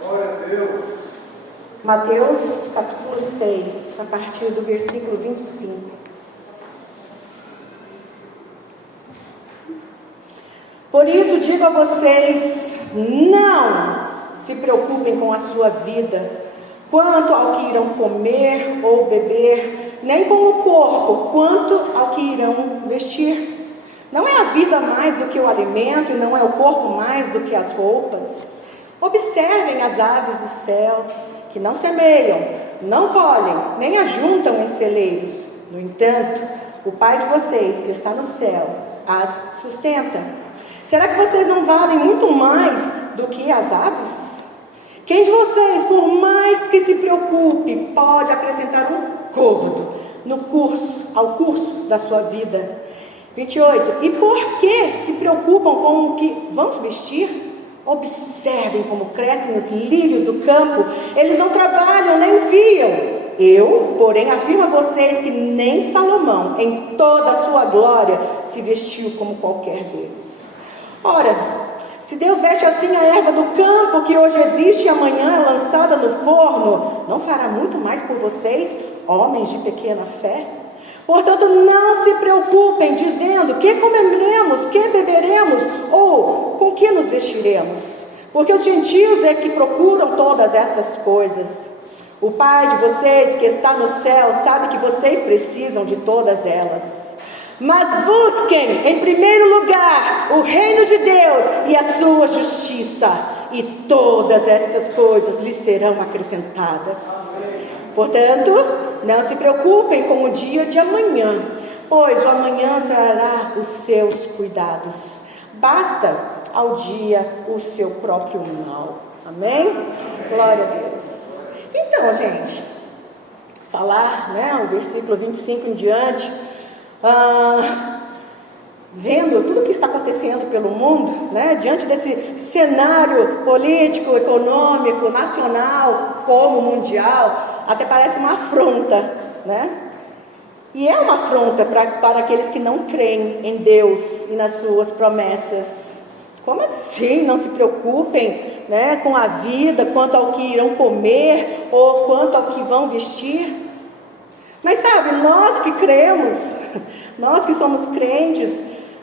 Glória a Deus. Mateus capítulo 6, a partir do versículo 25. Por isso digo a vocês, não se preocupem com a sua vida, quanto ao que irão comer ou beber, nem com o corpo, quanto ao que irão vestir. Não é a vida mais do que o alimento, e não é o corpo mais do que as roupas? Observem as aves do céu, que não semeiam, não colhem, nem ajuntam em celeiros. No entanto, o Pai de vocês, que está no céu, as sustenta. Será que vocês não valem muito mais do que as aves? Quem de vocês, por mais que se preocupe, pode acrescentar um côvado ao curso da sua vida? 28. E por que se preocupam com o que vão vestir? Observem como crescem os lírios do campo, eles não trabalham nem fiam. Eu, porém, afirmo a vocês que nem Salomão, em toda a sua glória, se vestiu como qualquer deles. Ora, se Deus veste assim a erva do campo, que hoje existe e amanhã é lançada no forno, não fará muito mais por vocês, homens de pequena fé? Portanto, não se preocupem dizendo que comeremos, que beberemos ou com que nos vestiremos, porque os gentios é que procuram todas estas coisas. O Pai de vocês que está no céu sabe que vocês precisam de todas elas. Mas busquem em primeiro lugar o reino de Deus e a sua justiça, e todas estas coisas lhes serão acrescentadas. Portanto, não se preocupem com o dia de amanhã, pois o amanhã trará os seus cuidados. Basta ao dia o seu próprio mal. Amém? Glória a Deus. Então, gente, falar, o versículo 25 em diante, vendo tudo o que está acontecendo pelo mundo, diante desse cenário político, econômico, nacional, como mundial, até parece uma afronta, E é uma afronta para aqueles que não creem em Deus e nas suas promessas. Como assim? Não se preocupem, com a vida, quanto ao que irão comer ou quanto ao que vão vestir. Mas sabe, nós que cremos, nós que somos crentes,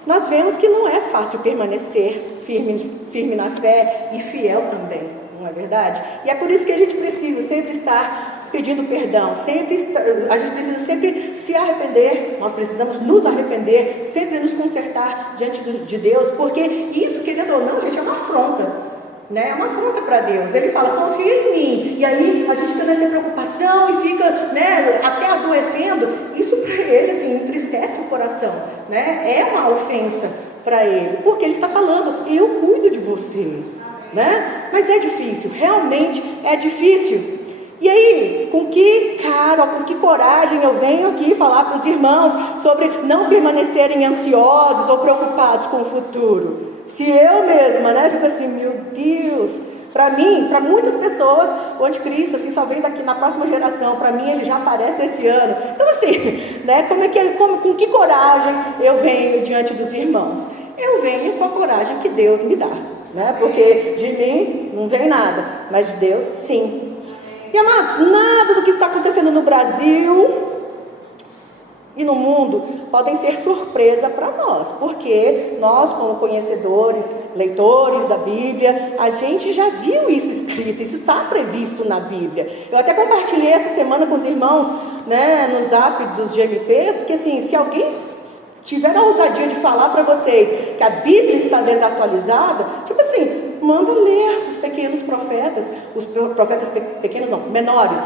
nós vemos que não é fácil permanecer firme na fé e fiel também, não é verdade? E é por isso que a gente precisa sempre estar pedindo perdão, a gente precisa sempre se arrepender, nós precisamos nos arrepender, sempre nos consertar diante de Deus, porque isso, querendo ou não, gente, é uma afronta. É uma afronta para Deus. Ele fala, confia em mim, e aí a gente fica nessa preocupação e fica até adoecendo. Isso para ele assim, entristece o coração, é uma ofensa para ele, porque ele está falando, eu cuido de você, mas é difícil, realmente é difícil. E aí, com que cara, com que coragem eu venho aqui falar para os irmãos sobre não permanecerem ansiosos ou preocupados com o futuro? Se eu mesma, fico assim, meu Deus, para mim, para muitas pessoas, o anticristo, assim, só vem daqui na próxima geração, para mim ele já aparece esse ano. Então assim, com que coragem eu venho diante dos irmãos? Eu venho com a coragem que Deus me dá, porque de mim não vem nada, mas de Deus sim. E amados, nada do que está acontecendo no Brasil e no mundo podem ser surpresa para nós, porque nós, como conhecedores, leitores da Bíblia, a gente já viu isso escrito, isso está previsto na Bíblia. Eu até compartilhei essa semana com os irmãos, no zap dos GMPs, que assim, se alguém tiver a ousadia de falar para vocês que a Bíblia está desatualizada, tipo assim, manda ler os pequenos profetas, os profetas pequenos não, menores,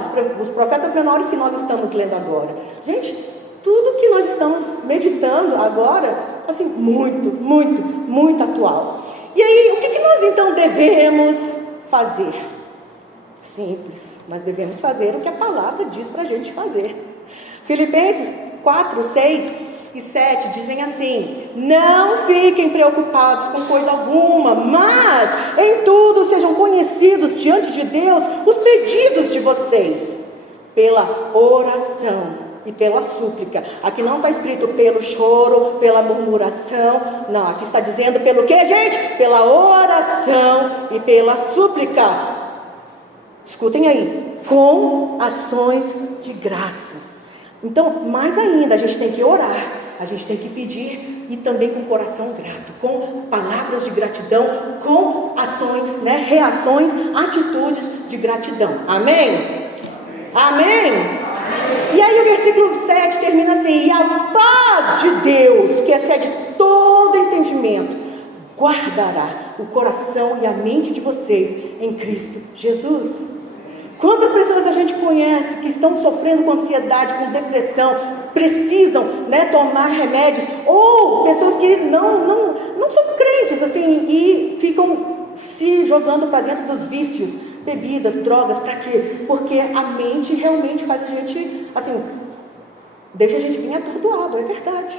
os profetas menores que nós estamos lendo agora. Gente, tudo que nós estamos meditando agora, assim, muito atual. E aí, o que nós então devemos fazer? Simples, nós devemos fazer o que a palavra diz para a gente fazer. Filipenses 4, 6 e 7 dizem assim: não fiquem preocupados com coisa alguma, mas em tudo sejam conhecidos diante de Deus os pedidos de vocês, pela oração e pela súplica. Aqui não está escrito pelo choro, pela murmuração. Não, aqui está dizendo pelo que, gente? Pela oração e pela súplica. Escutem aí. Com ações de graças. Então, mais ainda, a gente tem que orar, a gente tem que pedir e também com coração grato, com palavras de gratidão, com ações, né, reações, atitudes de gratidão. Amém? Amém? E aí o versículo 7 termina assim: e a paz de Deus, que excede todo entendimento, guardará o coração e a mente de vocês em Cristo Jesus. Quantas pessoas a gente conhece que estão sofrendo com ansiedade, com depressão, precisam, né, tomar remédios, ou pessoas que não são crentes, assim, e ficam se jogando para dentro dos vícios, bebidas, drogas, para quê? Porque a mente realmente faz a gente, assim, deixa a gente vir atordoado, é verdade,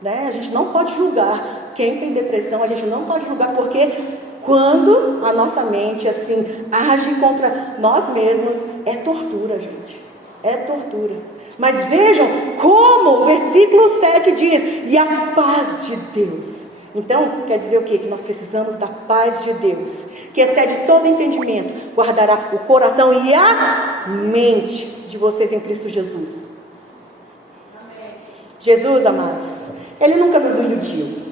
né? A gente não pode julgar quem tem depressão, a gente não pode julgar, porque quando a nossa mente, assim, age contra nós mesmos, é tortura, gente, é tortura. Mas vejam como o versículo 7 diz: e a paz de Deus. Então, quer dizer o quê? Que nós precisamos da paz de Deus, que excede todo entendimento, guardará o coração e a mente de vocês em Cristo Jesus. Amém. Jesus, amados, Ele nunca nos iludiu.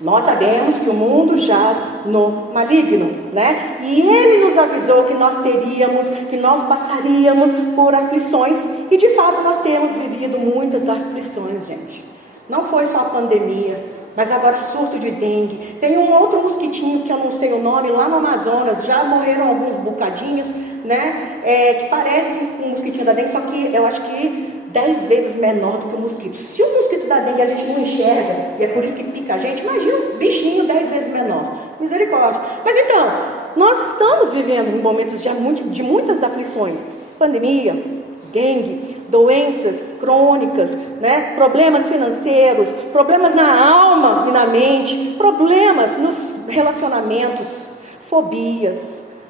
Nós sabemos que o mundo jaz no maligno, né? E Ele nos avisou que nós teríamos, que nós passaríamos por aflições. E de fato nós temos vivido muitas aflições, gente. Não foi só a pandemia, mas agora surto de dengue. Tem um outro mosquitinho que eu não sei o nome, lá no Amazonas, já morreram alguns bocadinhos, né? Que parece um mosquitinho da dengue, só que eu acho que 10 vezes menor do que o mosquito. Se o mosquito da dengue a gente não enxerga, e é por isso que pica a gente, imagina um bichinho 10 vezes menor. Misericórdia. Mas então, nós estamos vivendo em momentos de muitas aflições. Pandemia, dengue, doenças crônicas, né? Problemas financeiros, problemas na alma e na mente, problemas nos relacionamentos, fobias,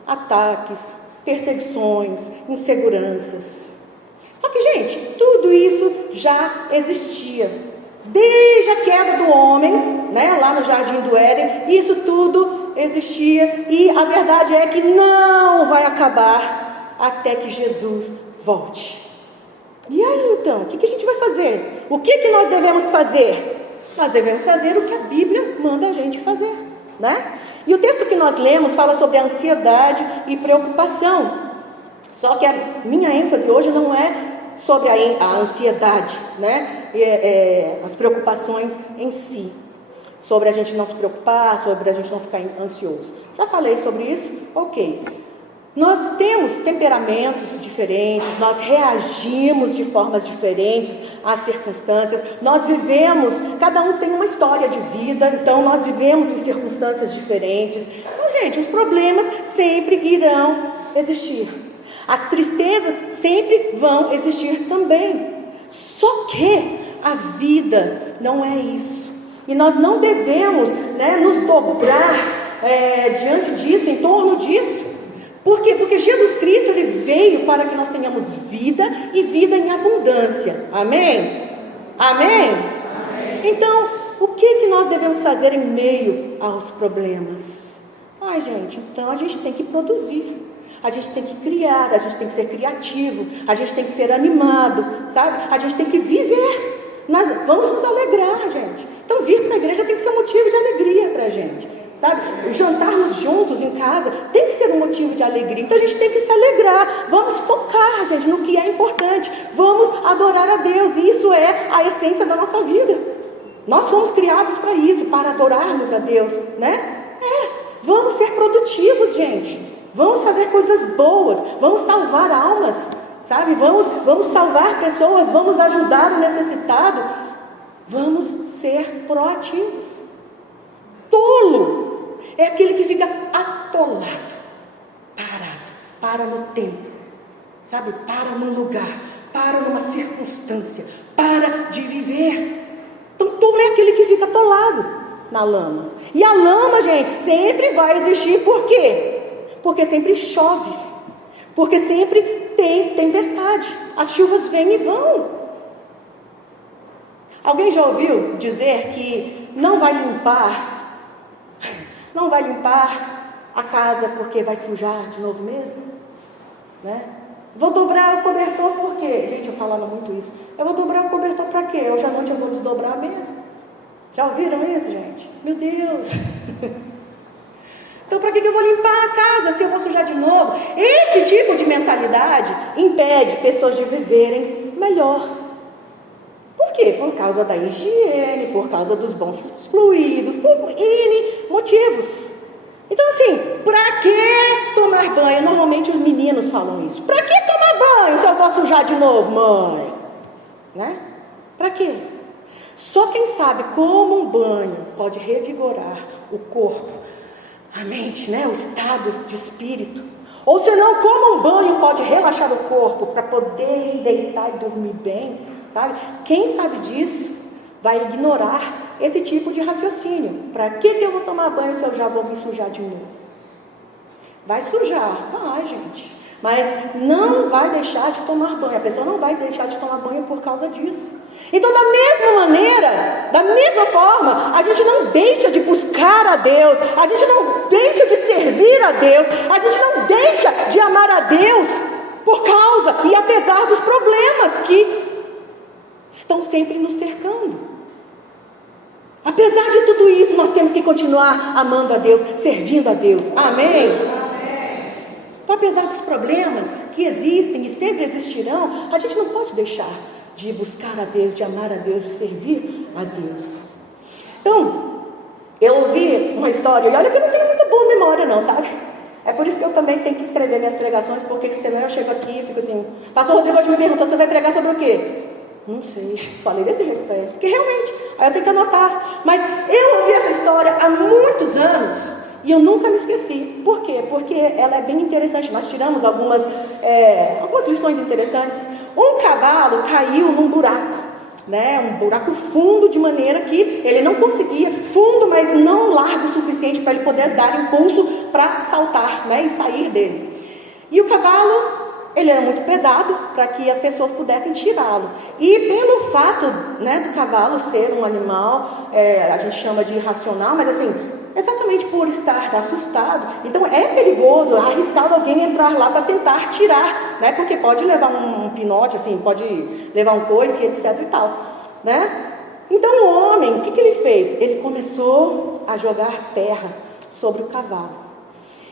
ataques, perseguições, inseguranças. Só que, gente, tudo isso já existia. Desde a queda do homem, né, lá no Jardim do Éden, isso tudo existia. E a verdade é que não vai acabar até que Jesus volte. E aí, então, o que a gente vai fazer? O que nós devemos fazer? Nós devemos fazer o que a Bíblia manda a gente fazer, né? E o texto que nós lemos fala sobre a ansiedade e preocupação. Só que a minha ênfase hoje não é sobre a ansiedade, né? As preocupações em si. Sobre a gente não se preocupar, sobre a gente não ficar ansioso. Já falei sobre isso? Ok. Nós temos temperamentos diferentes, nós reagimos de formas diferentes às circunstâncias, nós vivemos, cada um tem uma história de vida, então nós vivemos em circunstâncias diferentes. Então, gente, os problemas sempre irão existir. As tristezas sempre vão existir também. Só que a vida não é isso. E nós não devemos, né, nos dobrar diante disso, em torno disso. Por quê? Porque Jesus Cristo, Ele veio para que nós tenhamos vida e vida em abundância. Amém? Amém? Amém. Então, o que nós devemos fazer em meio aos problemas? Ai, gente, então a gente tem que produzir. A gente tem que criar, a gente tem que ser criativo, a gente tem que ser animado, sabe? A gente tem que viver. Nós vamos nos alegrar, gente. Então, vir para a igreja tem que ser um motivo de alegria para a gente, sabe? Jantarmos juntos em casa tem que ser um motivo de alegria. Então, a gente tem que se alegrar. Vamos focar, gente, no que é importante. Vamos adorar a Deus. E isso é a essência da nossa vida. Nós fomos criados para isso, para adorarmos a Deus, né? Vamos ser produtivos, gente. Vamos fazer coisas boas, vamos salvar almas, sabe? Vamos salvar pessoas, vamos ajudar o necessitado, vamos ser proativos. Tolo é aquele que fica atolado, para no tempo, sabe? Para num lugar, para numa circunstância, para de viver. Então, tolo é aquele que fica atolado na lama. E a lama, gente, sempre vai existir. Por quê? Porque sempre chove, porque sempre tem tempestade, as chuvas vêm e vão, Alguém já ouviu dizer que não vai limpar a casa porque vai sujar de novo mesmo? Né? Vou dobrar o cobertor por quê? Gente, eu falava muito isso. Eu vou dobrar o cobertor para quê? Hoje à noite eu vou desdobrar mesmo. Já ouviram isso, gente? Meu Deus! Então, para que eu vou limpar a casa se eu vou sujar de novo? Esse tipo de mentalidade impede pessoas de viverem melhor. Por quê? Por causa da higiene, por causa dos bons fluidos, por N motivos. Então, assim, para que tomar banho? Normalmente os meninos falam isso. Para que tomar banho se eu vou sujar de novo, mãe? Né? Para quê? Só quem sabe como um banho pode revigorar o corpo, a mente, né? O estado de espírito. Ou senão, como um banho pode relaxar o corpo para poder deitar e dormir bem, sabe? Quem sabe disso vai ignorar esse tipo de raciocínio. Para que eu vou tomar banho se eu já vou me sujar de novo? Vai sujar, vai, gente. Mas não vai deixar de tomar banho. A pessoa não vai deixar de tomar banho por causa disso. Então, da mesma maneira, da mesma forma, a gente não deixa de buscar a Deus, a gente não deixa de servir a Deus, a gente não deixa de amar a Deus por causa e apesar dos problemas que estão sempre nos cercando. Apesar de tudo isso, nós temos que continuar amando a Deus, servindo a Deus. Amém? Então, apesar dos problemas que existem e sempre existirão, a gente não pode deixar de buscar a Deus, de amar a Deus, de servir a Deus. Então, eu ouvi uma história, e olha que eu não tenho muita boa memória não, sabe? É por isso que eu também tenho que escrever minhas pregações, porque senão eu chego aqui e fico assim, pastor Rodrigo hoje me perguntou, você vai pregar sobre o quê? Não sei, falei desse jeito para ele, porque realmente, aí eu tenho que anotar. Mas eu ouvi essa história há muitos anos, e eu nunca me esqueci. Por quê? Porque ela é bem interessante. Nós tiramos algumas lições interessantes. Um cavalo caiu num buraco, né? Um buraco fundo, de maneira que ele não conseguia, fundo, mas não largo o suficiente para ele poder dar impulso para saltar, né? E sair dele. E o cavalo, ele era muito pesado para que as pessoas pudessem tirá-lo. E pelo fato, né, do cavalo ser um animal, a gente chama de irracional, mas assim, exatamente por estar assustado, então é perigoso, arriscado alguém entrar lá para tentar tirar, né? Porque pode levar um pinote, assim, pode levar um coice, etc e tal, né? Então o homem, o que ele fez? Ele começou a jogar terra sobre o cavalo.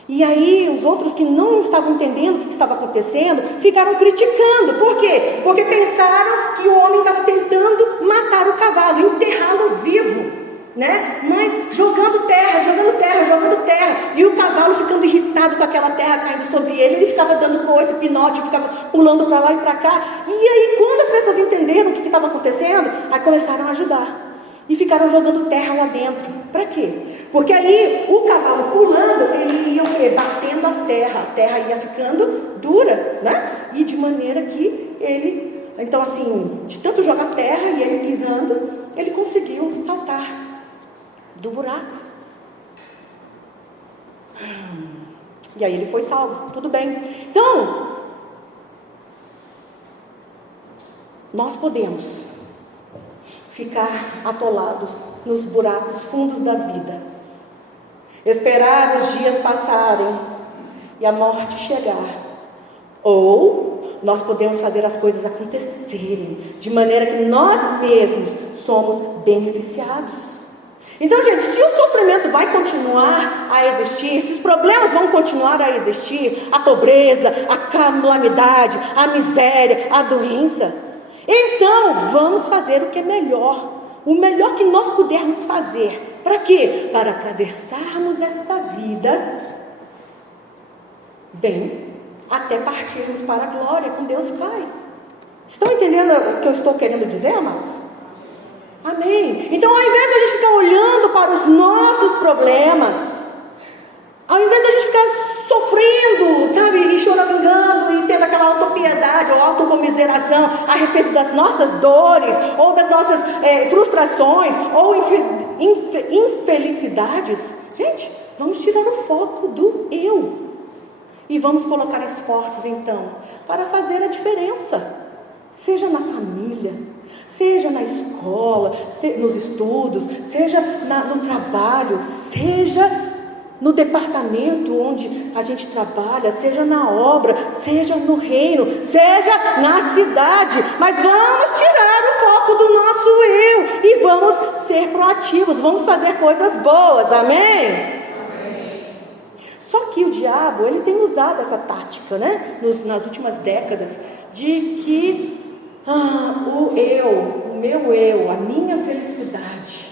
E aí os outros que não estavam entendendo o que estava acontecendo, ficaram criticando. Por quê? Porque pensaram que o homem estava tentando matar o cavalo, enterrá-lo vivo, né? Mas jogando terra, e o cavalo ficando irritado com aquela terra caindo sobre ele, ele ficava dando coice, pinote, ficava pulando para lá e para cá. E aí quando as pessoas entenderam o que estava acontecendo, aí começaram a ajudar. E ficaram jogando terra lá dentro. Para quê? Porque aí o cavalo pulando, ele ia o quê? Batendo a terra ia ficando dura, né? E de maneira que ele, então assim, de tanto jogar terra e ele pisando, ele conseguiu saltar do buraco. E aí ele foi salvo, tudo bem. Então, nós podemos ficar atolados nos buracos fundos da vida, esperar os dias passarem e a morte chegar, ou nós podemos fazer as coisas acontecerem de maneira que nós mesmos somos beneficiados. Então, gente, se o sofrimento vai continuar a existir, se os problemas vão continuar a existir, a pobreza, a calamidade, a miséria, a doença, então vamos fazer o que é melhor, o melhor que nós pudermos fazer. Para quê? Para atravessarmos esta vida bem, até partirmos para a glória com Deus Pai. Estão entendendo o que eu estou querendo dizer, amados? Amém. Então, ao invés de a gente ficar olhando para os nossos problemas, ao invés de a gente ficar sofrendo, sabe, e choramingando e tendo aquela autopiedade ou autocomiseração a respeito das nossas dores, ou das nossas frustrações, ou infelicidades, gente, vamos tirar o foco do eu e vamos colocar esforços então para fazer a diferença, seja na família, Seja na escola, nos estudos, seja no trabalho, seja no departamento onde a gente trabalha, seja na obra, seja no reino, seja na cidade. Mas vamos tirar o foco do nosso eu e vamos ser proativos, vamos fazer coisas boas, amém? Só que o diabo, ele tem usado essa tática, né? Nas últimas décadas, de que o meu eu, a minha felicidade,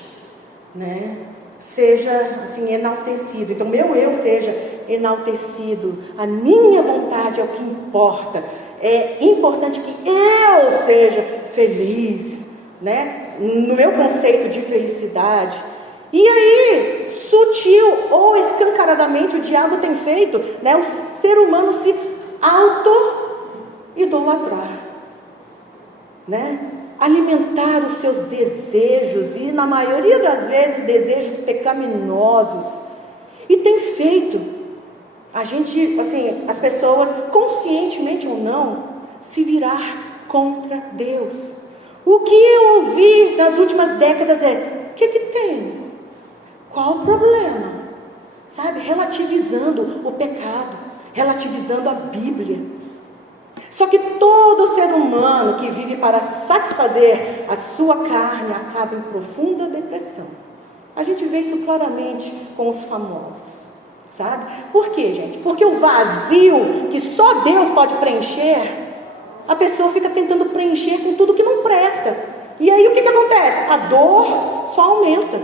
né? Seja assim enaltecido. Então meu eu seja enaltecido, a minha vontade é o que importa. É importante que eu seja feliz, né? No meu conceito de felicidade. E aí, sutil ou escancaradamente, o diabo tem feito, né, o ser humano se auto-idolatrar, né? Alimentar os seus desejos, e na maioria das vezes desejos pecaminosos, e tem feito a gente, assim, as pessoas, conscientemente ou não, se virar contra Deus. O que eu ouvi nas últimas décadas é: o que tem? Qual o problema? Sabe, relativizando o pecado, relativizando a Bíblia. Só que todo ser humano que vive para satisfazer a sua carne acaba em profunda depressão. A gente vê isso claramente com os famosos, sabe? Por quê, gente? Porque o vazio que só Deus pode preencher, a pessoa fica tentando preencher com tudo que não presta. E aí o que acontece? A dor só aumenta.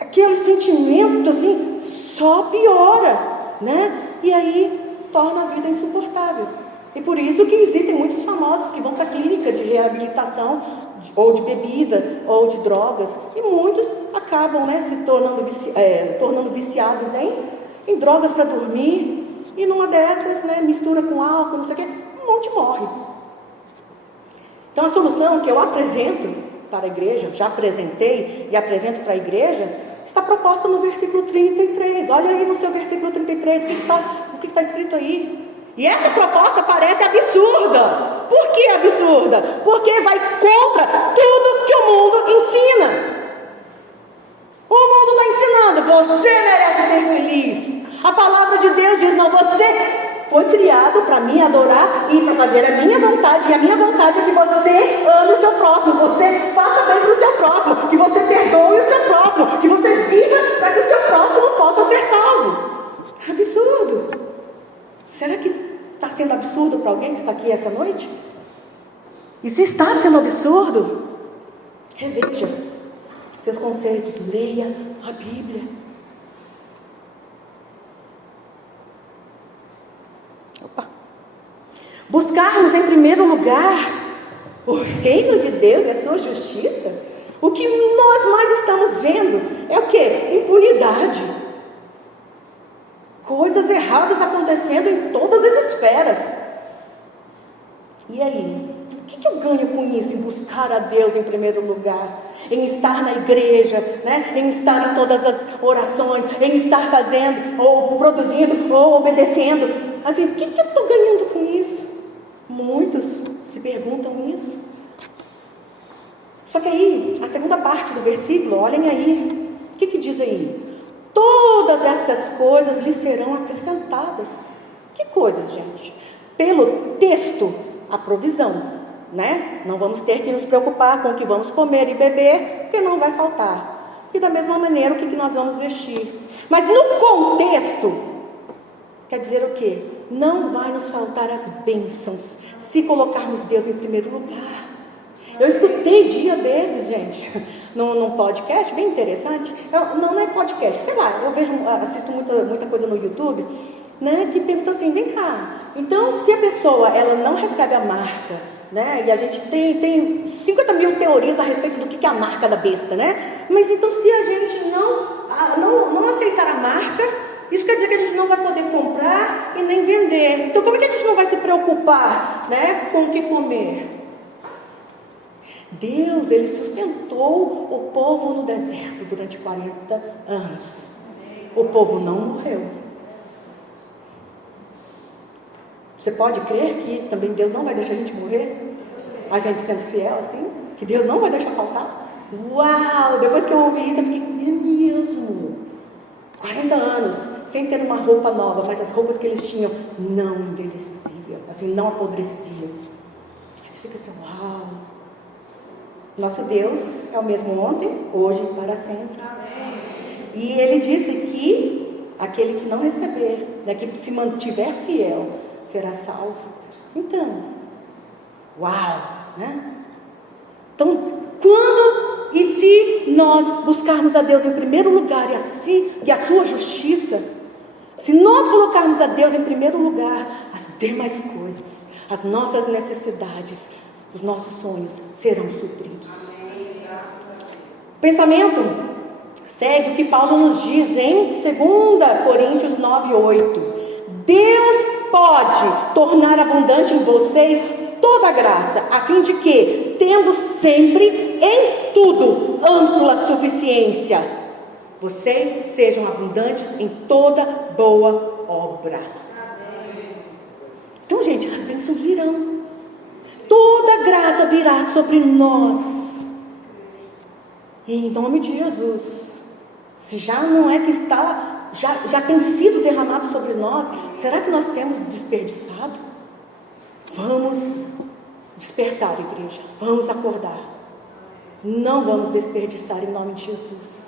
Aquele sentimento assim só piora, né? E aí torna a vida insuportável. E por isso que existem muitos famosos que vão para a clínica de reabilitação, ou de bebida, ou de drogas, e muitos acabam, né, se tornando viciados em drogas para dormir, e numa dessas, né, mistura com álcool, não sei o quê, um monte morre. Então a solução que eu apresento para a igreja, já apresentei e apresento para a igreja, está proposta no versículo 33. Olha aí no seu versículo 33, o que está escrito aí. E essa proposta parece absurda. Por que absurda? Porque vai contra tudo que o mundo ensina. O mundo está ensinando: você merece ser feliz. A palavra de Deus diz: não, você foi criado para me adorar e para fazer a minha vontade. E a minha vontade é que você ame o seu próximo, você faça bem para o seu próximo, que você perdoe o seu próximo, que você viva para que o seu próximo possa ser salvo. Absurdo. Será que está sendo absurdo para alguém que está aqui essa noite? E se está sendo absurdo, reveja seus conceitos, leia a Bíblia. Buscarmos em primeiro lugar o reino de Deus e a sua justiça. O que nós mais estamos vendo é o quê? Impunidade. Coisas erradas acontecendo em todas as esferas. E aí? O que eu ganho com isso? Em buscar a Deus em primeiro lugar, em estar na igreja, né? Em estar em todas as orações, em estar fazendo, ou produzindo, ou obedecendo. Assim, o que eu estou ganhando com isso? Muitos se perguntam isso. Só que aí, a segunda parte do versículo, olhem aí. O que diz aí? Todas estas coisas lhe serão acrescentadas. Que coisas, gente? Pelo texto, a provisão, né? Não vamos ter que nos preocupar com o que vamos comer e beber, porque não vai faltar. E da mesma maneira, o que nós vamos vestir. Mas no contexto, quer dizer o quê? Não vai nos faltar as bênçãos, se colocarmos Deus em primeiro lugar. Eu escutei dia desses, gente, num podcast bem interessante. Não é podcast, sei lá, eu assisto muita coisa no YouTube, né, que pergunta assim: vem cá, então se a pessoa ela não recebe a marca, né, e a gente tem 50 mil teorias a respeito do que é a marca da besta, né, mas então se a gente não aceitar a marca, isso quer dizer que a gente não vai poder comprar e nem vender. Então como é que a gente não vai se preocupar, né, com o que comer? Deus, Ele sustentou o povo no deserto durante 40 anos. O povo não morreu. Você pode crer que também Deus não vai deixar a gente morrer? A gente sendo fiel assim? Que Deus não vai deixar faltar? Uau! Depois que eu ouvi isso, eu fiquei, é mesmo. 40 anos, sem ter uma roupa nova, mas as roupas que eles tinham não envelheciam, assim, não apodreciam. Aí você fica assim, uau! Nosso Deus é o mesmo ontem, hoje e para sempre. E Ele disse que aquele que não receber, né, que se mantiver fiel, será salvo. Então, uau, né? Então, quando e se nós buscarmos a Deus em primeiro lugar e a sua justiça, se nós colocarmos a Deus em primeiro lugar, as demais coisas, as nossas necessidades, os nossos sonhos serão supridos. O pensamento segue o que Paulo nos diz em 2 Coríntios 9:8. Deus pode tornar abundante em vocês toda a graça, a fim de que, tendo sempre em tudo ampla suficiência, vocês sejam abundantes em toda boa obra. Então, gente, as bênçãos virão. Toda graça virá sobre nós. E em nome de Jesus, se já não é que está, já tem sido derramado sobre nós, será que nós temos desperdiçado? Vamos despertar, igreja. Vamos acordar. Não vamos desperdiçar em nome de Jesus.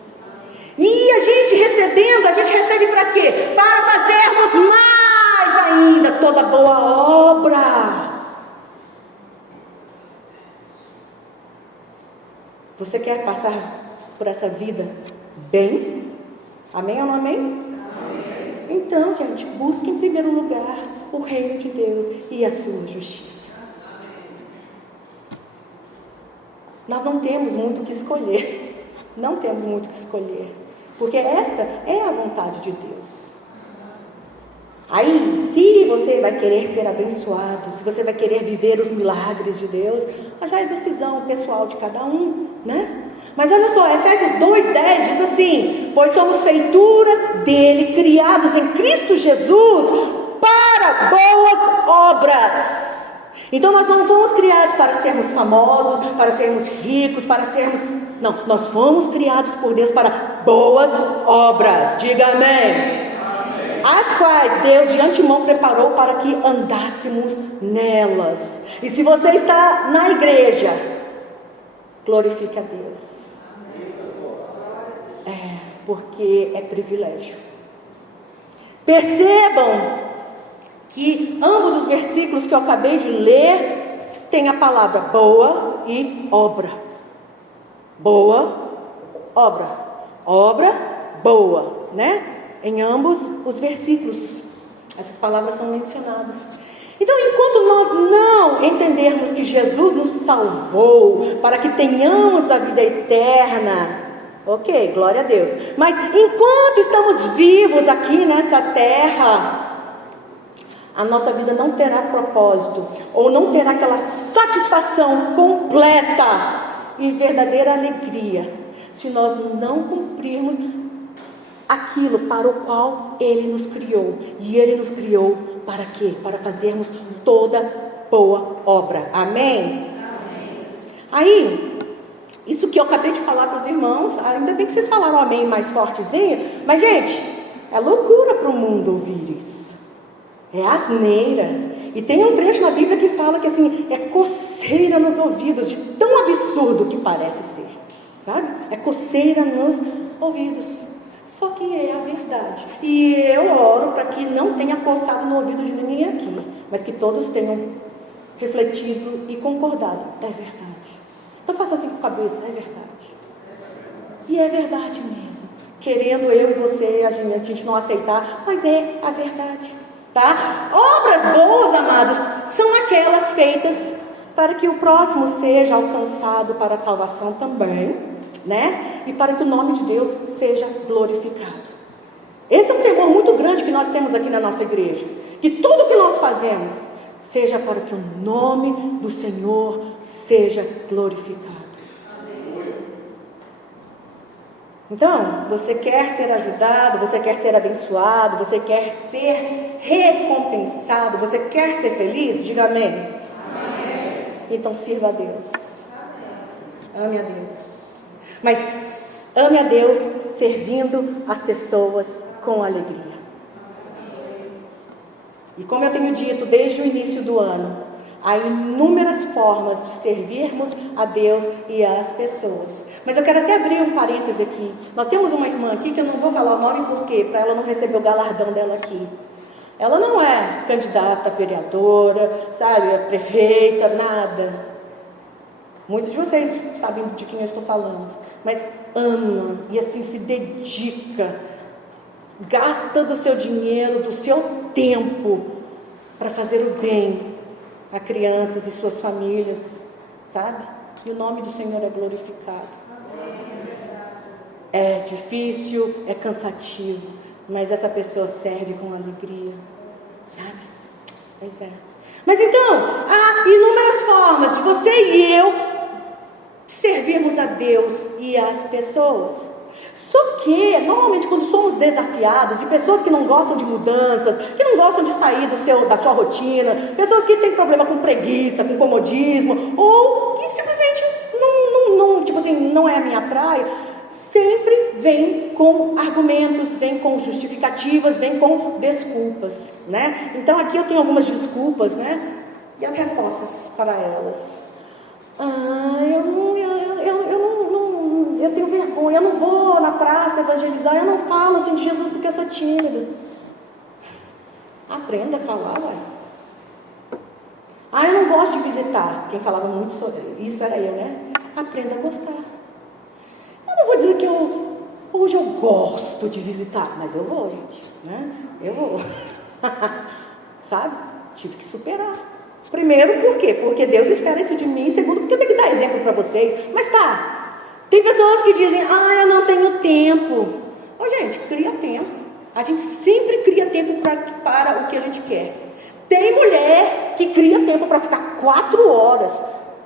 E a gente recebendo, a gente recebe para quê? Para fazermos mais ainda toda boa obra. Você quer passar por essa vida bem? Amém ou não amém? Amém. Então, gente, busque em primeiro lugar o reino de Deus e a sua justiça. Nós não temos muito o que escolher. Não temos muito o que escolher. Porque esta é a vontade de Deus. Aí, se você vai querer ser abençoado, se você vai querer viver os milagres de Deus, já é decisão pessoal de cada um, né? Mas olha só, Efésios 2:10 diz assim: pois somos feitura dele, criados em Cristo Jesus para boas obras. Então nós não fomos criados para sermos famosos, para sermos ricos, para sermos... Não, nós fomos criados por Deus para boas obras. Diga amém. As quais Deus de antemão preparou para que andássemos nelas. E se você está na igreja, glorifique a Deus. Porque é privilégio. Percebam que ambos os versículos que eu acabei de ler tem a palavra boa e obra. Boa, obra. Obra, boa, né? Em ambos os versículos, essas palavras são mencionadas. Então, enquanto nós não entendermos que Jesus nos salvou para que tenhamos a vida eterna, ok, glória a Deus. Mas enquanto estamos vivos aqui nessa terra, a nossa vida não terá propósito, ou não terá aquela satisfação completa e verdadeira alegria, se nós não cumprirmos aquilo para o qual Ele nos criou. E Ele nos criou para quê? Para fazermos toda boa obra. Amém? Amém. Aí, isso que eu acabei de falar para os irmãos, ainda bem que vocês falaram amém mais fortezinho, mas gente, é loucura para o mundo ouvir isso. É asneira. E tem um trecho na Bíblia que fala que assim, é coceira nos ouvidos, de tão absurdo que parece ser, sabe? É coceira nos ouvidos. Só que é a verdade. E eu oro para que não tenha coçado no ouvido de ninguém aqui, mas que todos tenham refletido e concordado. É verdade. Então faça assim com a cabeça, é verdade. E é verdade mesmo. Querendo eu e você, a gente não aceitar, mas é a verdade. Tá? Obras boas, amados, são aquelas feitas para que o próximo seja alcançado para a salvação também, né? E para que o nome de Deus seja glorificado. Esse é um temor muito grande que nós temos aqui na nossa igreja. Que tudo que nós fazemos seja para que o nome do Senhor seja glorificado. Então, você quer ser ajudado, você quer ser abençoado, você quer ser recompensado, você quer ser feliz? Diga amém. Amém. Então sirva a Deus. ame a Deus. Mas ame a Deus servindo as pessoas com alegria. E como eu tenho dito desde o início do ano, há inúmeras formas de servirmos a Deus e às pessoas. Mas eu quero até abrir um parêntese aqui. Nós temos uma irmã aqui que eu não vou falar o nome porque para ela não receber o galardão dela aqui. Ela não é candidata a vereadora, sabe, prefeita, nada. Muitos de vocês sabem de quem eu estou falando. Mas ama e assim se dedica, gasta do seu dinheiro, do seu tempo para fazer o bem a crianças e suas famílias, sabe? E o nome do Senhor é glorificado. É difícil, é cansativo, mas essa pessoa serve com alegria, sabe? Pois é. Mas então, há inúmeras formas de você e eu servirmos a Deus e às pessoas. Só que, normalmente, quando somos desafiados, de pessoas que não gostam de mudanças, que não gostam de sair da sua rotina, pessoas que têm problema com preguiça, com comodismo, ou que simplesmente não é a minha praia, sempre vem com argumentos, vem com justificativas, vem com desculpas, né? Então, aqui eu tenho algumas desculpas, né? E as respostas para elas. Eu tenho vergonha, eu não vou na praça evangelizar, eu não falo assim de Jesus porque eu sou tímida. Aprenda a falar, ué. Eu não gosto de visitar. Quem falava muito sobre isso era eu, né? Aprenda a gostar. Eu não vou dizer que hoje eu gosto de visitar, mas eu vou, gente, né? Eu vou. Sabe? Tive que superar. Primeiro, por quê? Porque Deus espera isso de mim. Segundo, porque eu tenho que dar exemplo para vocês. Mas tem pessoas que dizem, eu não tenho tempo. Gente, cria tempo. A gente sempre cria tempo para o que a gente quer. Tem mulher que cria tempo para ficar 4 horas,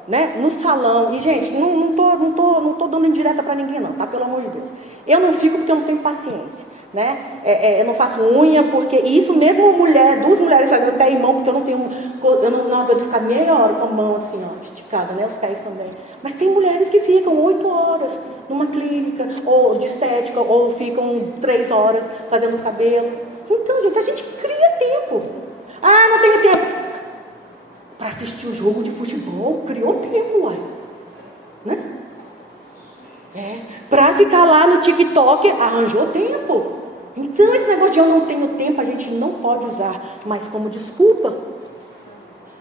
né, no salão. E, gente, não tô dando indireta para ninguém, não, tá? Pelo amor de Deus. Eu não fico porque eu não tenho paciência, né? Eu não faço unha, porque isso mesmo duas mulheres fazendo pé e mão, porque eu não aguento ficar meia hora com a mão assim, esticada, né? Os pés também. Mas tem mulheres que ficam 8 horas numa clínica, ou de estética, ou ficam 3 horas fazendo cabelo. Então, gente, a gente cria tempo. Não tenho tempo para assistir o jogo de futebol. Criou tempo, né? Para ficar lá no TikTok, arranjou tempo. Então, esse negócio de eu não tenho tempo, a gente não pode usar mais como desculpa.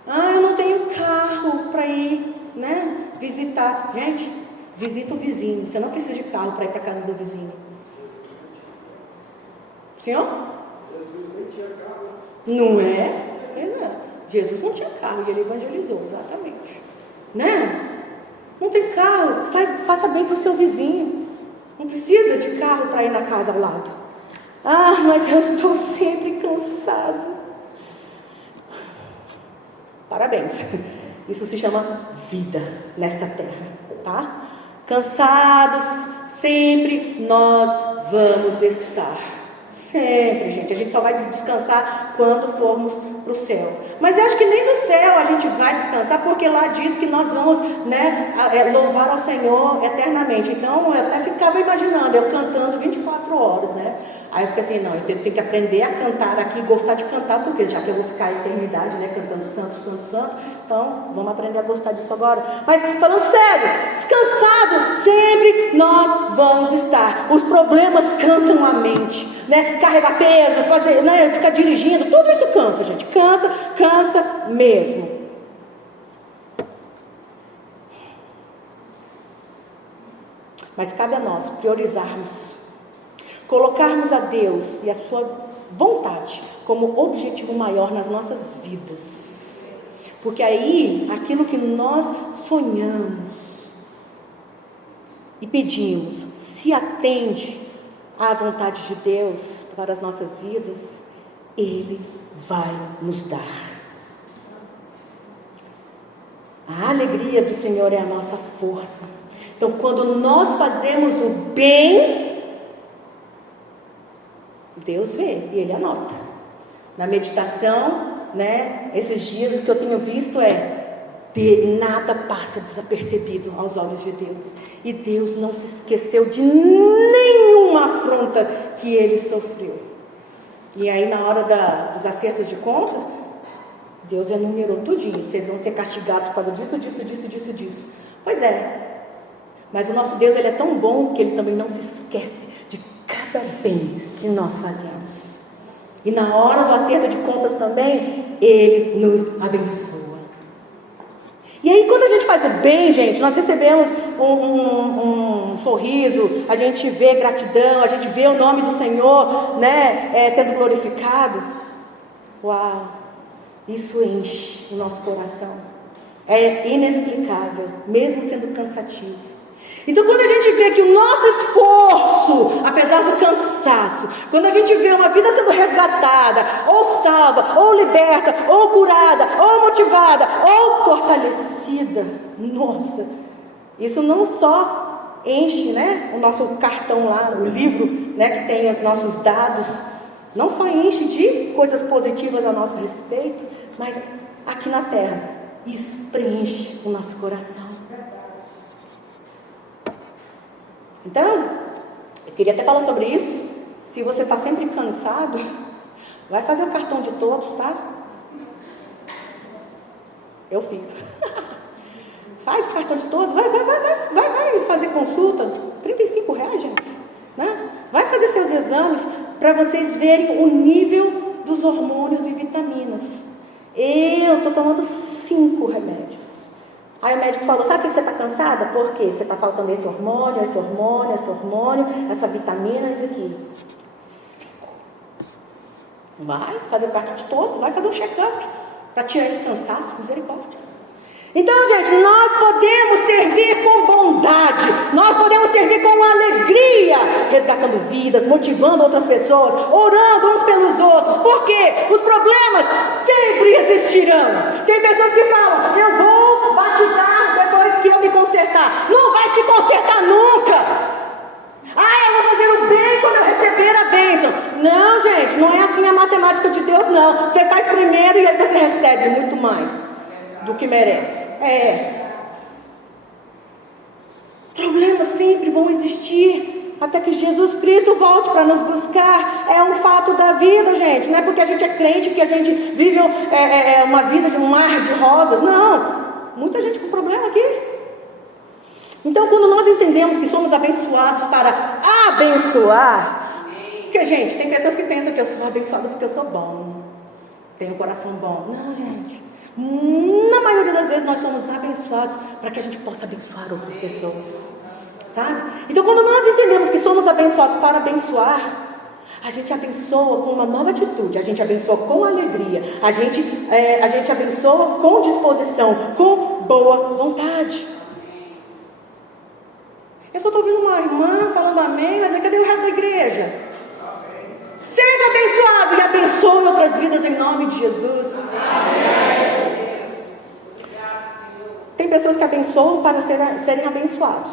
Eu não tenho carro para ir, né, visitar. Gente, visita o vizinho. Você não precisa de carro para ir para a casa do vizinho. Senhor? Jesus nem tinha carro. Não é? Jesus não tinha carro e ele evangelizou, exatamente. Né? Não tem carro, faça bem para o seu vizinho. Não precisa de carro para ir na casa ao lado. Mas eu estou sempre cansado. Parabéns. Isso se chama vida nesta terra, tá? Cansados, sempre nós vamos estar. Sempre, gente. A gente só vai descansar quando formos para o céu. Mas eu acho que nem no céu a gente vai descansar, porque lá diz que nós vamos, né, louvar ao Senhor eternamente. Então, eu até ficava imaginando, eu cantando 24 horas, né? Aí eu fico assim, não, eu tenho que aprender a cantar aqui, gostar de cantar, porque já que eu vou ficar a eternidade, né, cantando santo, santo, santo, então vamos aprender a gostar disso agora. Mas falando sério, descansados, sempre nós vamos estar. Os problemas cansam a mente, né? Carregar peso, fazer, né, ficar dirigindo, tudo isso cansa, gente. Cansa mesmo. Mas cabe a nós priorizarmos, colocarmos a Deus e a sua vontade como objetivo maior nas nossas vidas. Porque aí, aquilo que nós sonhamos e pedimos, se atende à vontade de Deus para as nossas vidas, Ele vai nos dar. A alegria do Senhor é a nossa força. Então, quando nós fazemos o bem, Deus vê e Ele anota. Na meditação, né, esses dias o que eu tenho visto Nada passa desapercebido aos olhos de Deus. E Deus não se esqueceu de nenhuma afronta que ele sofreu. E aí na hora dos acertos de conta, Deus enumerou tudinho. Vocês vão ser castigados por causa disso. Pois é. Mas o nosso Deus, ele é tão bom que ele também não se esquece de cada bem que nós fazemos. E na hora do acerto de contas também, ele nos abençoa. E aí quando a gente faz o bem, gente, nós recebemos um sorriso, a gente vê gratidão, a gente vê o nome do Senhor, né, sendo glorificado. Uau, isso enche o nosso coração. É inexplicável, mesmo sendo cansativo. Então quando a gente vê que o nosso esforço, apesar do cansaço, quando a gente vê uma vida sendo resgatada, ou salva, ou liberta, ou curada, ou motivada, ou fortalecida, nossa, isso não só enche, né, o nosso cartão lá, o livro, né, que tem os nossos dados, não só enche de coisas positivas a nosso respeito, mas aqui na terra, isso preenche o nosso coração. Então, eu queria até falar sobre isso. Se você está sempre cansado, vai fazer o cartão de todos, tá? Eu fiz. Faz o cartão de todos, vai fazer consulta. R$35, gente, né? Vai fazer seus exames para vocês verem o nível dos hormônios e vitaminas. Eu estou tomando 5 remédios. Aí o médico falou, sabe por que você está cansada? Por quê? Você está faltando esse hormônio, essa vitamina, isso aqui. 5. Vai fazer parte de todos, vai fazer um check-up para tirar esse cansaço, misericórdia. Então, gente, nós podemos servir com bondade, nós podemos servir com alegria, resgatando vidas, motivando outras pessoas, orando uns pelos outros. Por quê? Os problemas sempre existirão. Tem pessoas que falam, eu vou batizar depois que eu me consertar. Não vai se consertar nunca. Eu vou fazer o bem quando eu receber a bênção. Não, gente, não é assim a matemática de Deus, não. Você faz primeiro e aí você recebe muito mais do que merece. Problemas sempre vão existir até que Jesus Cristo volte para nos buscar. É um fato da vida, gente. Não é porque a gente é crente que a gente vive uma vida de um mar de rosas. Não, muita gente com problema aqui. Então, quando nós entendemos que somos abençoados para abençoar, porque, gente, tem pessoas que pensam que eu sou abençoada porque eu sou bom, tenho um coração bom. Não, gente. Na maioria das vezes nós somos abençoados para que a gente possa abençoar outras pessoas, sabe? Então quando nós entendemos que somos abençoados para abençoar, a gente abençoa com uma nova atitude, a gente abençoa com alegria, a gente abençoa com disposição, com boa vontade. Eu só estou ouvindo uma irmã falando amém, mas cadê o resto da igreja? Seja abençoado e abençoe outras vidas em nome de Jesus. Amém. Tem pessoas que abençoam para serem abençoados.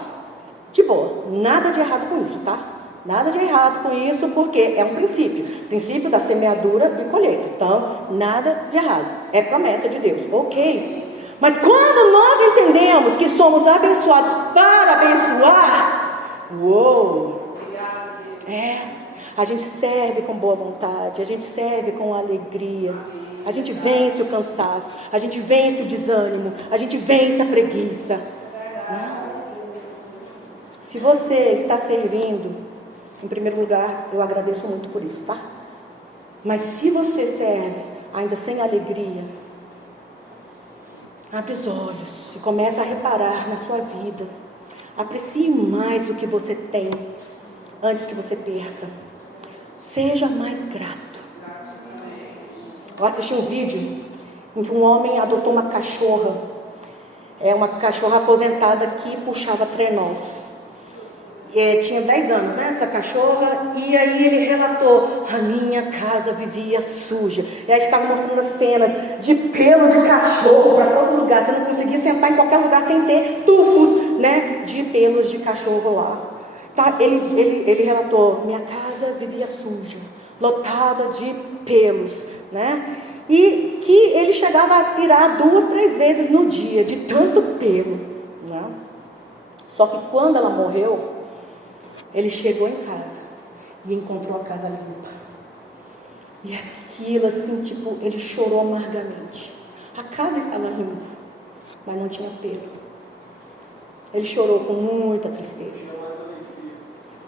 De boa, nada de errado com isso, tá? Nada de errado com isso, porque é um princípio da semeadura e colheita. Então, nada de errado, é promessa de Deus, ok? Mas quando nós entendemos que somos abençoados para abençoar, a gente serve com boa vontade, a gente serve com alegria, a gente vence o cansaço, a gente vence o desânimo, a gente vence a preguiça, né? Se você está servindo, em primeiro lugar, eu agradeço muito por isso, tá? Mas se você serve ainda sem alegria, abre os olhos e começa a reparar na sua vida. Aprecie mais o que você tem antes que você perca. Seja mais grato. Eu assisti um vídeo em que um homem adotou uma cachorra. Uma cachorra aposentada que puxava trenós. Tinha 10 anos, né, essa cachorra. E aí ele relatou: a minha casa vivia suja. E aí ficava mostrando as cenas de pelo de cachorro para todo lugar. Você não conseguia sentar em qualquer lugar sem ter tufos, né, de pelos de cachorro lá. Tá? Ele relatou: minha casa vivia suja, lotada de pelos, né? e que ele chegava a aspirar 2, 3 vezes no dia, de tanto pelo, né? Só que quando ela morreu, ele chegou em casa e encontrou a casa limpa. E aquilo assim, tipo, ele chorou amargamente. A casa estava limpa, mas não tinha pelo. Ele chorou com muita tristeza.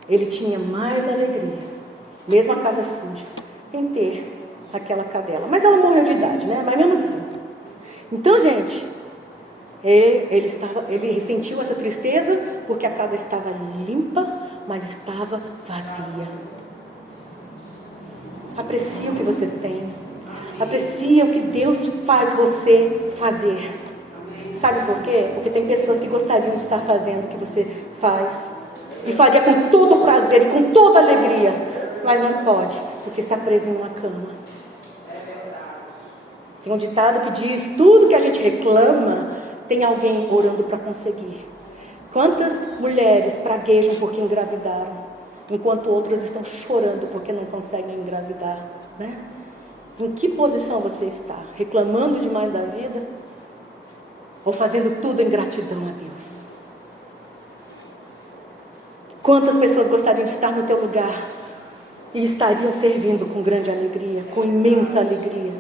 Ele tinha mais alegria, mesmo a casa suja, em ter aquela cadela. Mas ela morreu de idade, né? Mas mesmo assim. Então, gente, ele sentiu essa tristeza porque a casa estava limpa, mas estava vazia. Aprecie o que você tem. Aprecie o que Deus faz você fazer. Sabe por quê? Porque tem pessoas que gostariam de estar fazendo o que você faz. E faria com todo o prazer e com toda a alegria. Mas não pode, porque está preso em uma cama. Tem um ditado que diz: tudo que a gente reclama, tem alguém orando para conseguir. Quantas mulheres praguejam porque engravidaram, enquanto outras estão chorando porque não conseguem engravidar, né? Em que posição você está? Reclamando demais da vida? Ou fazendo tudo em gratidão a Deus? Quantas pessoas gostariam de estar no teu lugar e estariam servindo com grande alegria, com imensa alegria?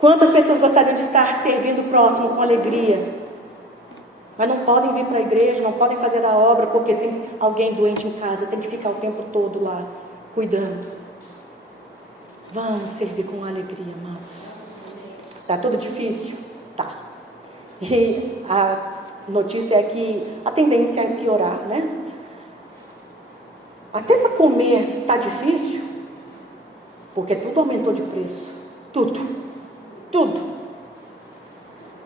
Quantas pessoas gostariam de estar servindo o próximo com alegria, mas não podem vir para a igreja, não podem fazer a obra porque tem alguém doente em casa, tem que ficar o tempo todo lá cuidando? Vamos servir com alegria, amados. Está tudo difícil? Tá. E a notícia é que a tendência é piorar, né? Até para comer está difícil, porque tudo aumentou de preço. Tudo.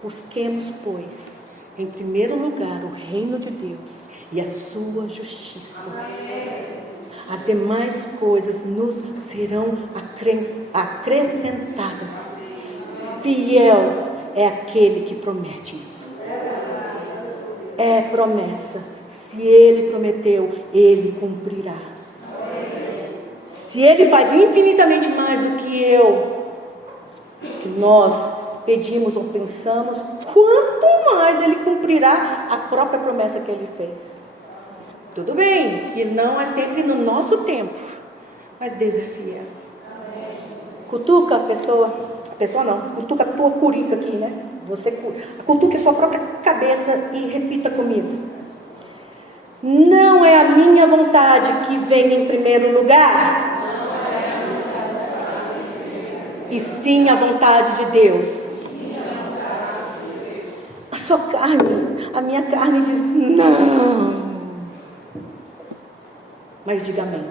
Busquemos, pois, em primeiro lugar o reino de Deus e a sua justiça. As demais coisas nos serão acrescentadas. Fiel é aquele que promete isso. É promessa. Se Ele prometeu, Ele cumprirá. Se Ele faz infinitamente mais do que nós pedimos ou pensamos, quanto mais Ele cumprirá a própria promessa que Ele fez. Tudo bem, que não é sempre no nosso tempo, mas Deus é fiel. Cutuca a pessoa não, cutuca a tua curica aqui, né? Você cutuca a sua própria cabeça e repita comigo: não é a minha vontade que venha em primeiro lugar, e sim a vontade de Deus. A sua carne, a minha carne diz não. Mas diga amém.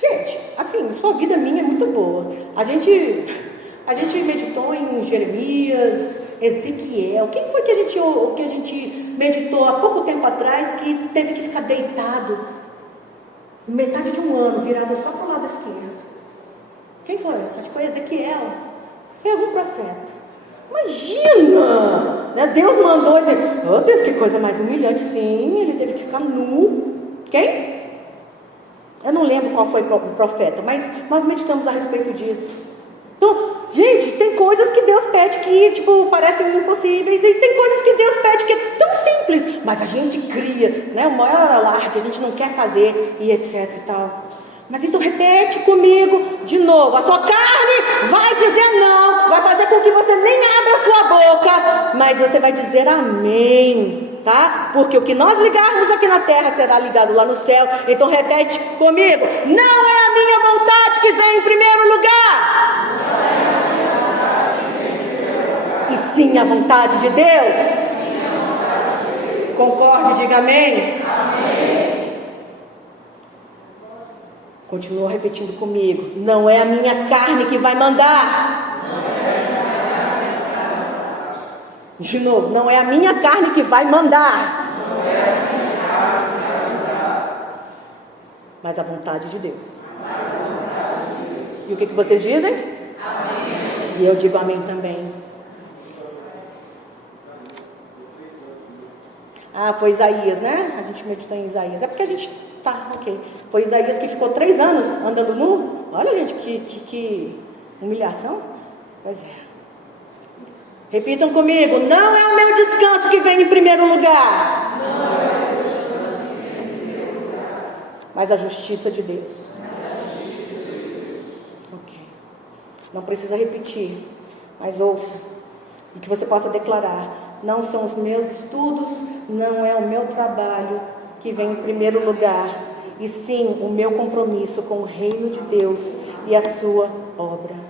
Gente, assim, sua vida minha é muito boa. A gente meditou em Jeremias, Ezequiel. Quem foi que a gente meditou há pouco tempo atrás que teve que ficar deitado metade de um ano, virado só para o lado esquerdo? Quem foi? Acho que foi Ezequiel. Foi algum profeta. Imagina, né? Deus mandou ele. Oh Deus, que coisa mais humilhante. Sim, ele teve que ficar nu. Quem? Eu não lembro qual foi o profeta, mas nós meditamos a respeito disso. Então, gente, tem coisas que Deus pede que, parecem impossíveis, e tem coisas que Deus pede que é tão simples, mas a gente cria, né? O maior alarde, a gente não quer fazer, e etc e tal. Mas então repete comigo de novo: a sua carne vai dizer não, vai fazer com que você nem abra a sua boca, mas você vai dizer amém, tá? Porque o que nós ligarmos aqui na terra será ligado lá no céu. Então repete comigo: não é a minha vontade que vem em primeiro lugar, e sim a vontade de Deus. Concorde, diga amém. Continua repetindo comigo: não é a minha carne que vai mandar. De novo: não é a minha carne que vai mandar, mas a vontade de Deus. E o que vocês dizem? Amém. E eu digo amém também. Foi Isaías, né? A gente meditou em Isaías. É porque a gente... Tá, ok. Foi Isaías que ficou 3 anos andando nu? Olha, gente, que humilhação. Pois é. Repitam comigo: não é o meu descanso que vem em primeiro lugar. Não é o descanso que vem em primeiro lugar. Mas a justiça de Deus. Ok. Não precisa repetir, mas ouça. E que você possa declarar: não são os meus estudos, não é o meu trabalho que vem em primeiro lugar, e sim o meu compromisso com o reino de Deus e a sua obra.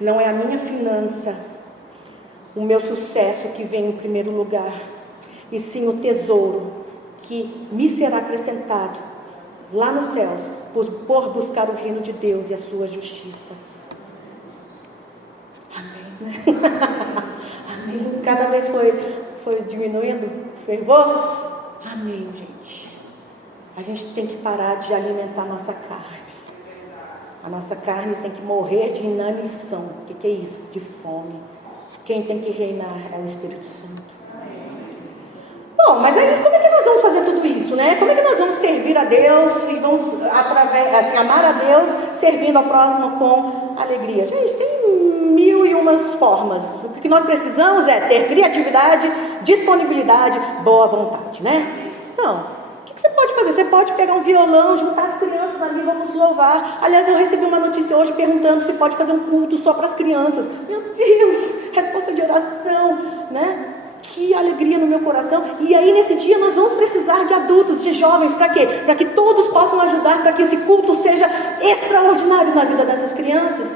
Não é a minha finança, o meu sucesso que vem em primeiro lugar, e sim o tesouro que me será acrescentado lá nos céus, por buscar o reino de Deus e a sua justiça. Amém. Amém. Cada vez foi diminuindo o fervor? Amém, gente. A gente tem que parar de alimentar nossa carne. A nossa carne tem que morrer de inanição. O que é isso? De fome. Quem tem que reinar é o Espírito Santo. Bom, mas aí como é que nós vamos fazer tudo isso, né? Como é que nós vamos servir a Deus e vamos amar a Deus servindo ao próximo com alegria? Gente, tem 1001 formas. O que nós precisamos é ter criatividade, disponibilidade, boa vontade, né? Não. Você pode fazer, você pode pegar um violão, juntar as crianças ali, vamos louvar. Aliás, eu recebi uma notícia hoje perguntando se pode fazer um culto só para as crianças. Meu Deus, resposta de oração, né? Que alegria no meu coração. E aí nesse dia nós vamos precisar de adultos, de jovens, para quê? Para que todos possam ajudar, para que esse culto seja extraordinário na vida dessas crianças.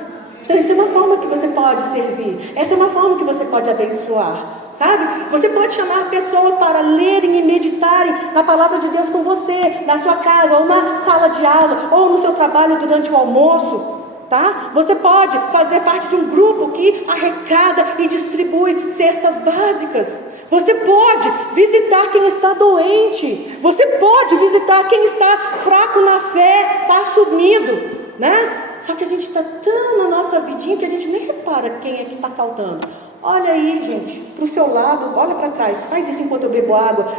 Então essa é uma forma que você pode servir, essa é uma forma que você pode abençoar. Sabe? Você pode chamar pessoas para lerem e meditarem na palavra de Deus com você, na sua casa, ou na sala de aula, ou no seu trabalho durante o almoço, tá? Você pode fazer parte de um grupo que arrecada e distribui cestas básicas. Você pode visitar quem está doente. Você pode visitar quem está fraco na fé, está sumido, né? Só que a gente está tão na nossa vidinha que a gente nem repara quem é que está faltando. Olha aí, gente, para o seu lado, olha para trás, faz isso enquanto eu bebo água.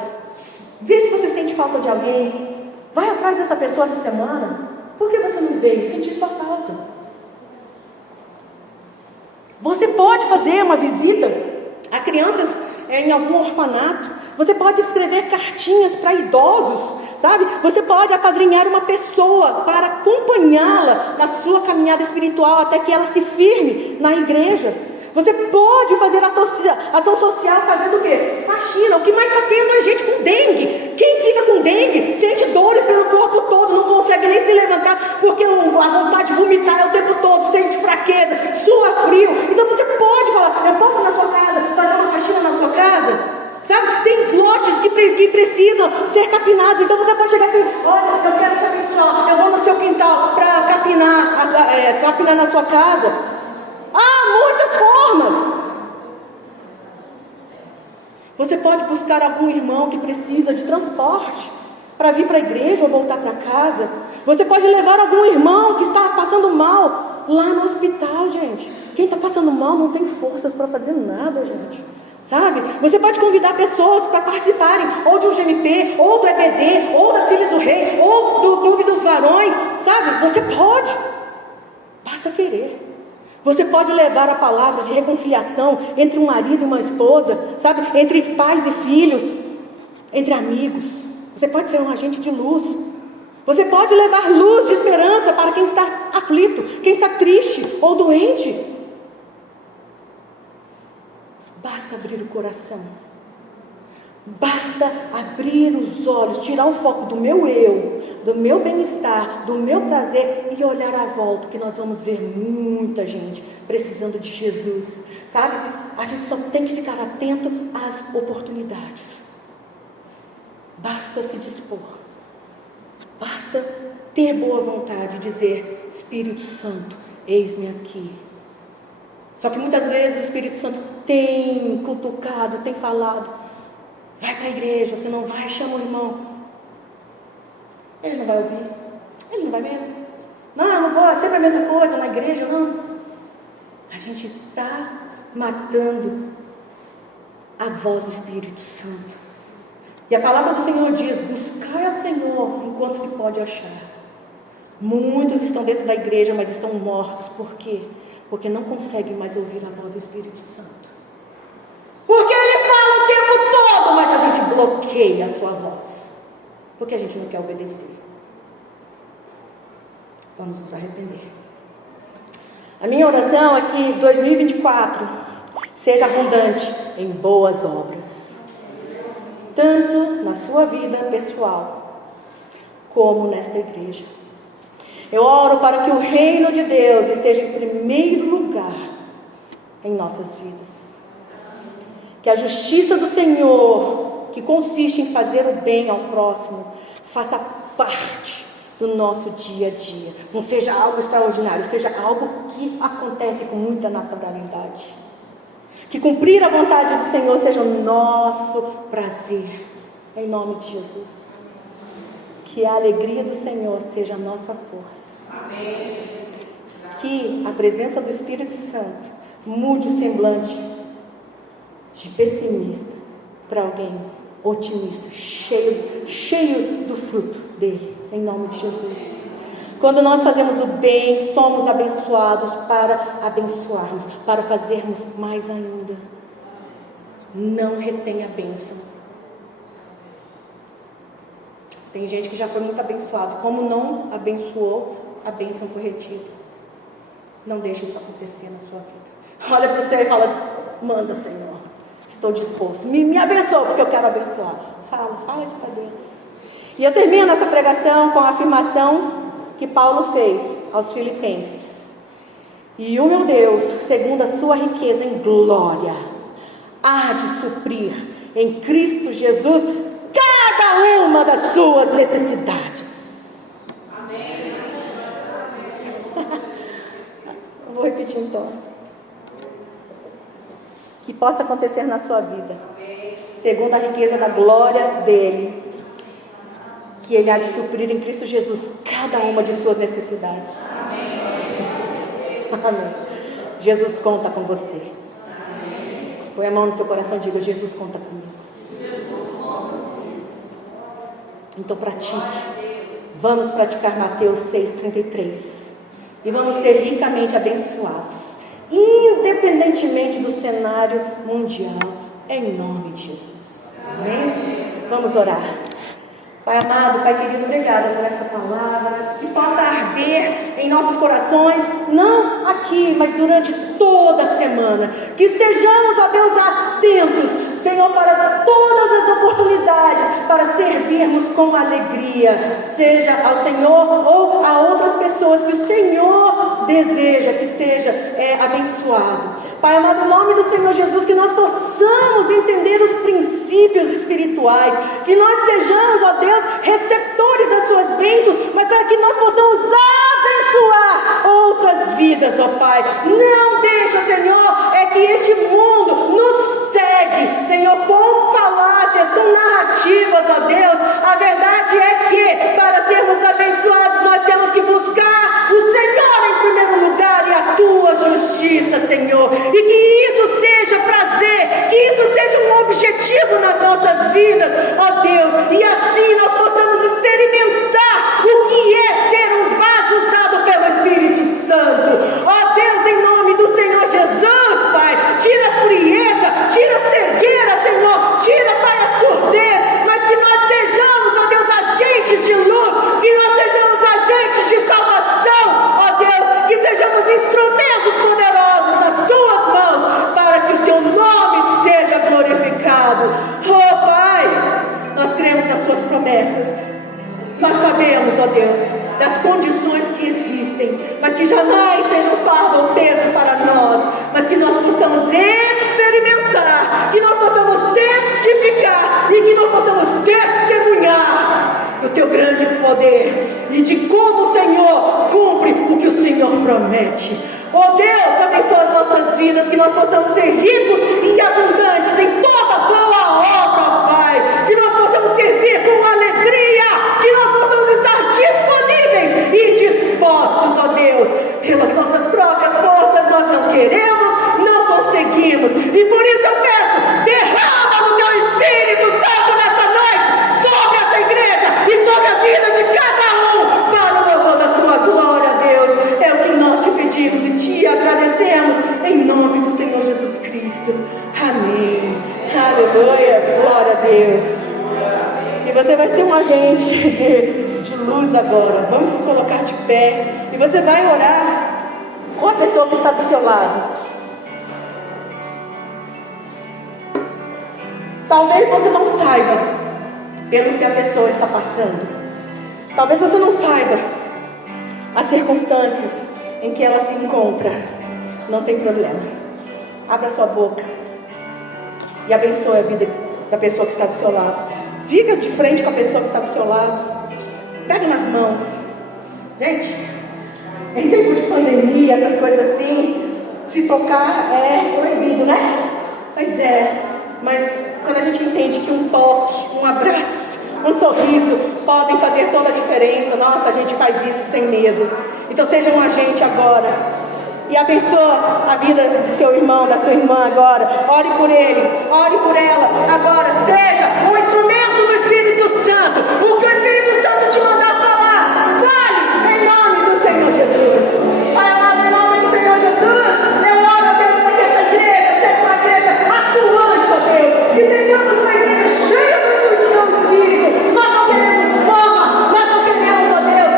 Vê se você sente falta de alguém. Vai atrás dessa pessoa essa semana. Por que você não veio? Senti sua falta. Você pode fazer uma visita a crianças em algum orfanato. Você pode escrever cartinhas para idosos, sabe? Você pode apadrinhar uma pessoa para acompanhá-la na sua caminhada espiritual até que ela se firme na igreja. Você pode fazer ação social fazendo o quê? Faxina. O que mais está tendo é gente com dengue. Quem fica com dengue sente dores pelo corpo todo, não consegue nem se levantar, porque a vontade de vomitar é o tempo todo, sente fraqueza, sua frio. Então você pode falar: eu posso ir na sua casa, fazer uma faxina na sua casa? Sabe? Tem lotes que precisam ser capinados. Então você pode chegar assim: olha, eu quero te abençoar, eu vou no seu quintal para capinar na sua casa. Há muitas formas. Você pode buscar algum irmão que precisa de transporte para vir para a igreja ou voltar para casa. Você pode levar algum irmão que está passando mal lá no hospital, gente. Quem está passando mal não tem forças para fazer nada, gente. Sabe? Você pode convidar pessoas para participarem ou de um GMP, ou do EBD, ou das Filhas do Rei, ou do Clube dos Varões. Sabe? Você pode. Basta querer. Você pode levar a palavra de reconciliação entre um marido e uma esposa, sabe? Entre pais e filhos, entre amigos. Você pode ser um agente de luz. Você pode levar luz de esperança para quem está aflito, quem está triste ou doente. Basta abrir o coração. Basta abrir os olhos, tirar o foco do meu eu, do meu bem-estar, do meu prazer e olhar à volta, que nós vamos ver muita gente precisando de Jesus, sabe? A gente só tem que ficar atento às oportunidades. Basta se dispor, basta ter boa vontade e dizer: Espírito Santo, eis-me aqui. Só que muitas vezes o Espírito Santo tem cutucado, tem falado: vai para a igreja, você não vai, chama o irmão. Ele não vai ouvir, ele não vai mesmo. Não, eu não vou, é sempre a mesma coisa na igreja, não. A gente está matando a voz do Espírito Santo. E a palavra do Senhor diz: buscai ao Senhor enquanto se pode achar. Muitos estão dentro da igreja, mas estão mortos. Por quê? Porque não conseguem mais ouvir a voz do Espírito Santo. Porque ele fala o tempo todo, mas a gente bloqueia a sua voz. Porque a gente não quer obedecer. Vamos nos arrepender. A minha oração é que 2024 seja abundante em boas obras. Tanto na sua vida pessoal, como nesta igreja. Eu oro para que o reino de Deus esteja em primeiro lugar em nossas vidas. Que a justiça do Senhor, que consiste em fazer o bem ao próximo, faça parte do nosso dia a dia. Não seja algo extraordinário, seja algo que acontece com muita naturalidade. Que cumprir a vontade do Senhor seja o nosso prazer, em nome de Jesus. Que a alegria do Senhor seja a nossa força. Amém. Que a presença do Espírito Santo mude o semblante de pessimista para alguém otimista, cheio do fruto dele, em nome de Jesus. Quando nós fazemos o bem, somos abençoados para abençoarmos, para fazermos mais ainda. Não retenha a bênção. Tem gente que já foi muito abençoado. Como não abençoou, a bênção foi retida. Não deixe isso acontecer na sua vida. Olha para você e fala: manda, Senhor, estou disposto. Me abençoa, porque eu quero abençoar. Fala isso para Deus. E eu termino essa pregação com a afirmação que Paulo fez aos Filipenses: e o meu Deus, segundo a sua riqueza em glória, há de suprir em Cristo Jesus cada uma das suas necessidades. Amém. Vou repetir então. Que possa acontecer na sua vida, segundo a riqueza da glória dele, que ele há de suprir em Cristo Jesus cada uma de suas necessidades. Amém. Amém. Jesus conta com você. Amém. Põe a mão no seu coração e diga: Jesus conta comigo. Então pratique. Vamos praticar Mateus 6,33. E vamos ser ricamente abençoados, independentemente do cenário mundial, em nome de Jesus. Amém? Vamos orar. Pai amado, Pai querido, obrigada por essa palavra, que possa arder em nossos corações, não aqui, mas durante toda a semana, que estejamos, ó Deus, atentos, Senhor, para todas as oportunidades, para servirmos com alegria, seja ao Senhor ou a outras pessoas que o Senhor deseja que seja abençoado. Pai amado, em nome do Senhor Jesus, que nós possamos entender os princípios espirituais, que nós sejamos, ó Deus, receptores das suas bênçãos, mas para que nós possamos abençoar outras vidas, ó Pai. Não deixa, Senhor, que este mundo nos segue, Senhor, com falácias, com narrativas, ó Deus. A verdade é que, para sermos abençoados, nós temos que buscar o Senhor em primeiro lugar e a tua justiça, Senhor. E que isso seja prazer, que isso seja um objetivo nas nossas vidas, ó Deus. E assim nós possamos experimentar o que é ser um vaso usado pelo Espírito Santo. Ó Deus, em nome do Senhor Jesus, Pai, tira a frieza, tira a cegueira, Senhor, tira, Pai, a surdez, mas que nós sejamos, ó Deus, agentes de luz, que nós sejamos agentes de salvação, ó Deus, que sejamos instrumentos poderosos nas tuas mãos, para que o teu nome seja glorificado. Oh Pai, nós cremos nas tuas promessas. Nós sabemos, ó Deus, das condições que existem, mas que jamais sejam fardo ou peso para nós, mas que nós possamos experimentar, que nós possamos testificar e que nós possamos testemunhar do teu grande poder e de como o Senhor cumpre o que o Senhor promete. Ó Deus, abençoa as nossas vidas, que nós possamos ser ricos e abundantes em toda boa obra, ó Pai, que nós possamos servir com alegria, que nós possamos estar disponíveis e dispostos, ó Deus. Pelas nossas próprias forças nós não queremos, não conseguimos, e por isso eu peço: derrama do teu Espírito Santo nessa noite sobre essa igreja e sobre a vida de cada um, para o louvor da tua agora. Vamos se colocar de pé e você vai orar com a pessoa que está do seu lado. Talvez você não saiba pelo que a pessoa está passando. Talvez você não saiba as circunstâncias em que ela se encontra. Não tem problema. Abra sua boca e abençoe a vida da pessoa que está do seu lado. Fica de frente com a pessoa que está do seu lado. Pega nas mãos. Gente, em tempo de pandemia, essas coisas assim, se tocar é proibido, né? Pois é, mas quando a gente entende que um toque, um abraço, um sorriso podem fazer toda a diferença, nossa, a gente faz isso sem medo. Então seja um agente agora e abençoa a vida do seu irmão, da sua irmã agora. Ore por ele, ore por ela agora. Seja um instrumento do Espírito Santo. O que o Espírito Santo te mandar falar, fale em nome do Senhor Jesus. Pai amado, em nome do Senhor Jesus, eu oro a Deus para que essa igreja seja uma igreja atuante, ó Deus, que sejamos uma igreja cheia do teu Espírito. Nós não queremos fama, nós não queremos, ó Deus,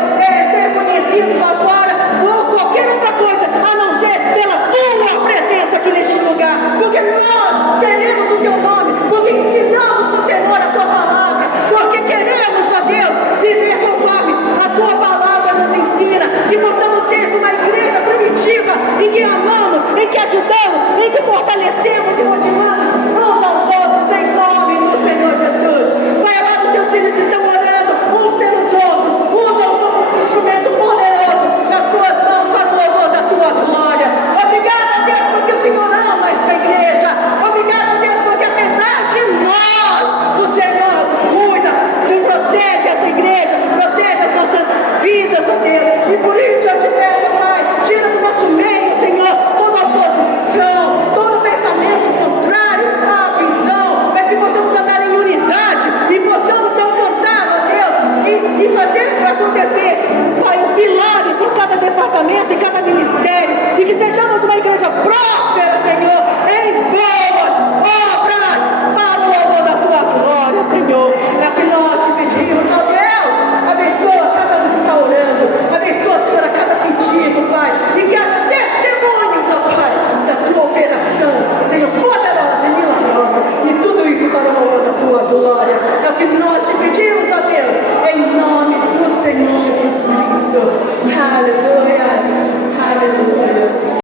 ser conhecidos lá fora por qualquer outra coisa, a não ser pela tua presença aqui neste lugar, porque nós queremos o teu nome, porque ensinamos com temor a tua palavra, porque queremos, ó Deus, viver conforme a tua palavra nos ensina, que possamos ser uma igreja primitiva, em que amamos, em que ajudamos, em que fortalecemos e motivamos uns aos outros, em nome do Senhor Jesus. Pai amado, teus filhos estão orando uns pelos outros, usam como um instrumento poderoso nas tuas mãos para o louvor da tua glória. Obrigado, Deus, porque o Senhor ama esta igreja. Obrigado, Deus, porque apesar de nós, o Senhor cuida e protege essa igreja, protege as nossas vidas, ó Deus. E por isso eu te peço, Pai, tira do nosso meio, Senhor, toda oposição, todo pensamento contrário à visão, mas que possamos andar em unidade e possamos alcançar, ó Deus, e fazer acontecer, Pai, os pilares em cada departamento, em cada ministério.